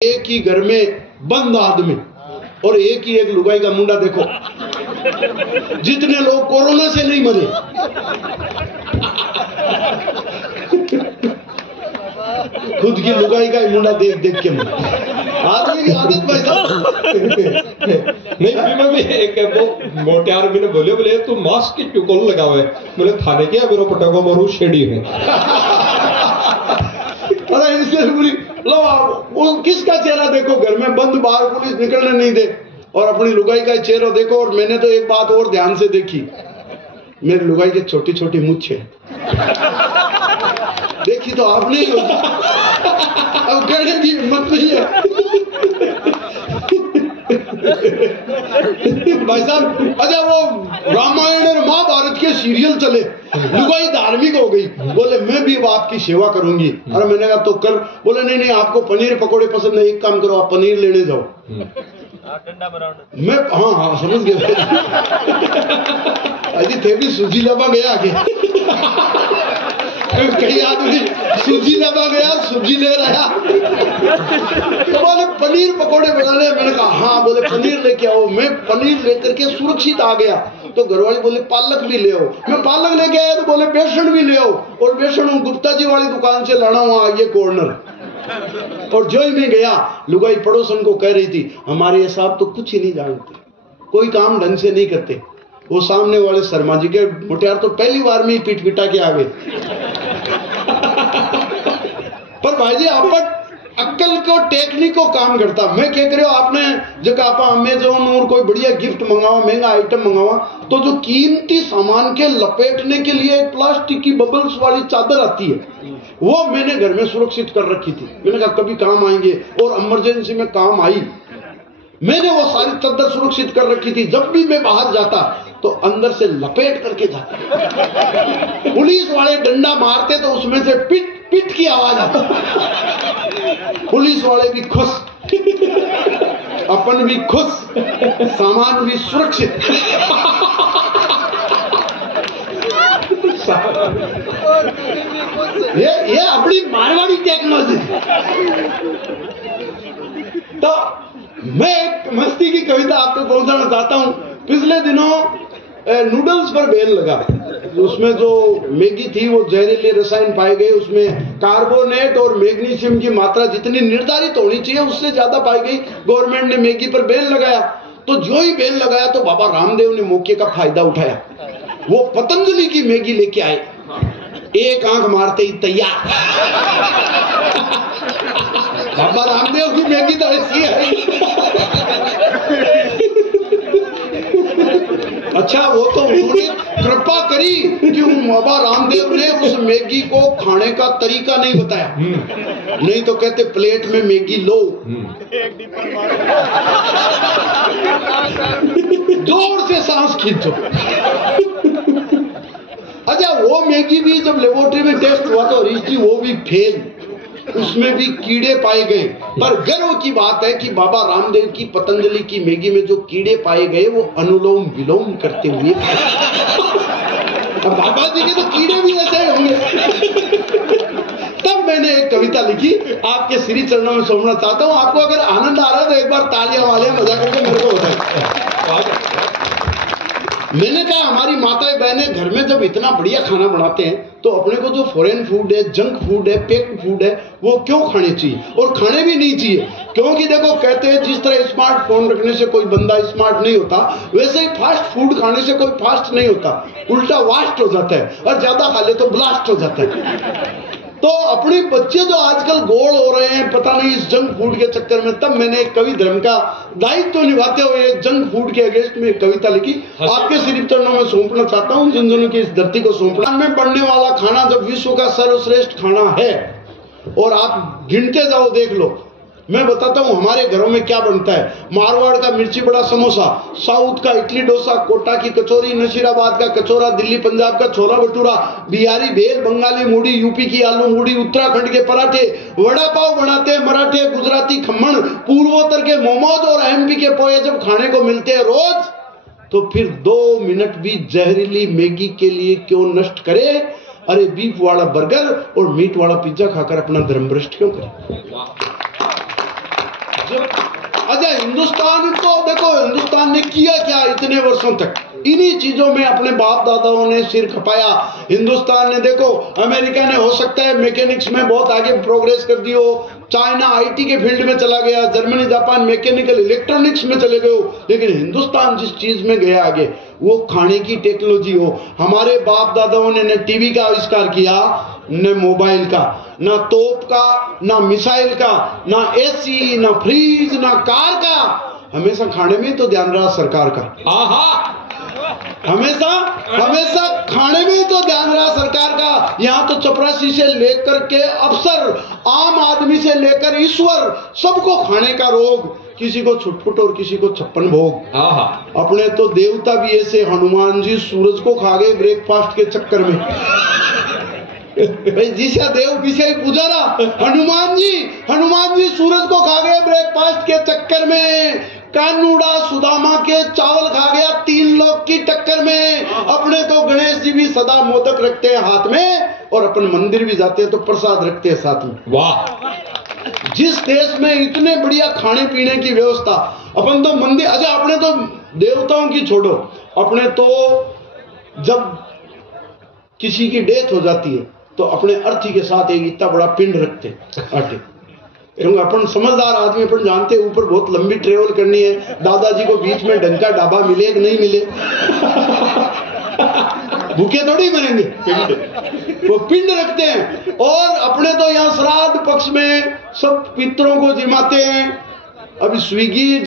एक ही घर में बंद आदमी और एक ही एक लुगाई का मुंडा देखो, जितने लोग कोरोना से नहीं मरे। खुद की लुगाई का ही मुंडा देख देख के मरे। आदमी की आदत भाई साहब। नहीं मैं भी एक वो मोटे आदमी ने बोले तू मास्क क्यों कौन लगा हुआ है? बोले थाने क्या मेरा पटाखा मारू शेडी है। अरे इसलिए बोली लो वो किसका चेहरा देखो, घर में बंद, बाहर पुलिस निकलने नहीं दे, और अपनी लुगाई का चेहरा देखो। और मैंने तो एक बात और ध्यान से देखी, मेरी लुगाई की छोटी छोटी मूंछें देखी तो आपने ही होगी। अब कहने की हिम्मत नहीं है। भाई साहब, अच्छा वो रामायण और महाभारत के सीरियल चले, लुगाई धार्मिक हो गई, बोले मैं भी अब आपकी सेवा करूंगी। अरे मैंने कहा तो कर। बोले नहीं नहीं आपको पनीर पकोड़े पसंद है, एक काम करो आप पनीर लेने जाओ। मैं हाँ समझ गया। अजी थे भी सूजी लबा गया आगे। कई आदमी सूजी लबा गया, सूजी ले रहा। तो बोले पनीर पकोड़े बनाने, मैंने कहा हाँ। बोले पनीर लेके आओ। मैं पनीर लेकर के सुरक्षित आ गया। तो घरवाली बोले पालक भी ले आओ। मैं पालक लेके आया तो बोले बेसन भी ले आओ, और बेसन गुप्ता जी वाली दुकान से लाना, वहां आइए कॉर्नर। और जो ही मैं गया, लुगाई पड़ोसन को कह रही थी हमारे ये साहब तो कुछ ही नहीं जानते, कोई काम ढंग से नहीं करते। वो सामने वाले शर्मा जी के मुटियार तो पहली बार में ही पीट पिटा के आ गए। पर भाई जी आप अक्कल को टेक्निक को काम करता। मैं क्या करे आपने जब आप अमेजोन और कोई बढ़िया गिफ्ट मंगावा, महंगा आइटम मंगावा, तो जो कीमती सामान के लपेटने के लिए एक प्लास्टिक की बबल्स वाली चादर आती है, वो मैंने घर में सुरक्षित कर रखी थी। मैंने कहा कभी काम आएंगे, और इमरजेंसी में काम आई। मैंने वो सारी चादर सुरक्षित कर रखी थी। जब भी मैं बाहर जाता तो अंदर से लपेट करके जाता। पुलिस वाले डंडा मारते तो उसमें से पिट पिट की आवाज आती। पुलिस वाले भी खुश, अपन भी खुश, सामान भी सुरक्षित। ये अपनी मारवाड़ी टेक्नोलॉजी। तो मैं एक मस्ती की कविता आपको पहुंचाना चाहता हूं। पिछले दिनों नूडल्स पर बैन लगा। उसमें जो मैगी थी वो जहरीले रसायन पाए गए, उसमें कार्बोनेट और मैग्नीशियम की मात्रा जितनी निर्धारित होनी चाहिए उससे ज्यादा पाई गई। गवर्नमेंट ने मैगी पर बैन लगाया। तो जो ही बैन लगाया तो बाबा रामदेव ने मौके का फायदा उठाया। वो पतंजलि की मैगी लेके आए, एक आंख मारते ही तैयार। बाबा रामदेव की मैगी तो ऐसी है। अच्छा वो तो उन्होंने कृपा करी कि बाबा रामदेव ने उस मैगी को खाने का तरीका नहीं बताया, नहीं तो कहते प्लेट में मैगी लो, जोर से सांस खींचो। अच्छा वो मैगी भी जब लेबोरेटरी में टेस्ट हुआ तो हरीश जी वो भी फेल, उसमें भी कीड़े पाए गए। पर गर्व की बात है कि बाबा रामदेव की पतंजलि की मैगी में जो कीड़े पाए गए वो अनुलोम विलोम करते हुए। अब बाबा जी के तो कीड़े भी ऐसे होंगे। तब मैंने एक कविता लिखी, आपके श्री चरणों में सौंपना चाहता हूँ। आपको अगर आनंद आ रहा है तो एक बार तालियां वाले मजा करके मेरे को बताएं। मैंने कहा हमारी माताएं बहनें घर में जब इतना बढ़िया खाना बनाते हैं तो अपने को जो फॉरेन फूड है, जंक फूड है, पैक्ड फूड है, वो क्यों खाने चाहिए? और खाने भी नहीं चाहिए, क्योंकि देखो कहते हैं जिस तरह स्मार्टफोन रखने से कोई बंदा स्मार्ट नहीं होता, वैसे ही फास्ट फूड खाने से कोई फास्ट नहीं होता, उल्टा वास्ट हो जाता है, और ज्यादा खा ले तो ब्लास्ट हो जाता है। तो अपने बच्चे जो आजकल गोल हो रहे हैं पता नहीं इस जंक फूड के चक्कर में, तब मैंने एक कवि धर्म का दायित्व निभाते हुए एक जंक फूड के अगेंस्ट में एक कविता लिखी, आपके श्री चरणों में सौंपना चाहता हूँ, झुंझुनू की इस धरती को सौंपना। में पड़ने वाला खाना जब विश्व का सर्वश्रेष्ठ खाना है, और आप गिनते जाओ देख लो, मैं बताता हूँ हमारे घरों में क्या बनता है। मारवाड़ का मिर्ची बड़ा समोसा, साउथ का इडली डोसा, कोटा की कचौरी, नशीराबाद का कचौरा, दिल्ली पंजाब का छोला भटूरा, बिहारी भेल, बंगाली मूढ़ी, यूपी की आलू मूढ़ी, उत्तराखंड के पराठे, वड़ा पाव बनाते हैं मराठे, गुजराती खम्मन, पूर्वोत्तर के मोमोज और एमपी के पोहे जब खाने को मिलते हैं रोज, तो फिर 2 मिनट भी जहरीली मैगी के लिए क्यों नष्ट करे? अरे बीफ वाला बर्गर और मीट वाला पिज्जा खाकर अपना धर्म भ्रष्ट क्यों करे? अच्छा, हिंदुस्तान तो देखो, हिंदुस्तान ने किया क्या इतने वर्षों तक? इन्हीं चीजों में अपने बाप दादाओं ने सिर खपाया। हिंदुस्तान ने देखो, अमेरिका ने हो सकता है मैकेनिक्स में बहुत आगे प्रोग्रेस कर दी हो, चाइना आईटी के फील्ड में चला गया, जर्मनी जापान मैकेनिकल इलेक्ट्रॉनिक्स में चले गए हो, लेकिन हिंदुस्तान जिस चीज में गया आगे वो खाने की टेक्नोलॉजी हो। हमारे बाप दादाओं ने न टीवी का आविष्कार किया, न मोबाइल का, न तोप का, न मिसाइल का, न एसी, न फ्रीज, न कार का। हमेशा खाने में तो ध्यान रहा सरकार का। हमेशा हमेशा खाने में ही तो ध्यान रहा सरकार का। यहाँ तो चपरासी से लेकर के अफसर, आम आदमी से लेकर ईश्वर, सबको खाने का रोग, किसी को छुटपुट और किसी को 56 भोग। अपने तो देवता भी ऐसे, हनुमान जी सूरज को खा गए ब्रेकफास्ट के चक्कर में। भाई जिसे देव विषय पूजा ना, हनुमान जी सूरज को खा गए ब्रेकफास्ट के चक्कर में। कानूड़ा सुदामा के चावल खा गया 3 लोग की टक्कर में। अपने तो गणेश जी भी सदा मोदक रखते हैं हाथ में, और अपन मंदिर भी जाते हैं तो प्रसाद रखते हैं साथ में। वाह, जिस देश में इतने बढ़िया खाने पीने की व्यवस्था, अपन तो मंदिर, अच्छा अपने तो देवताओं की छोड़ो, अपने तो जब किसी की डेथ हो जाती है तो अपने अर्थी के साथ एक इतना बड़ा पिंड रखते आटे, क्योंकि अपन समझदार आदमी, अपन जानते हैं ऊपर बहुत लंबी ट्रेवल करनी है, दादाजी को बीच में ढंग का ढाबा मिले कि नहीं मिले, भूखे थोड़ी मरेंगे, वो पिंड रखते हैं। और अपने तो यहाँ श्राद्ध पक्ष में सब पितरों को जिमाते हैं। अभी स्विगी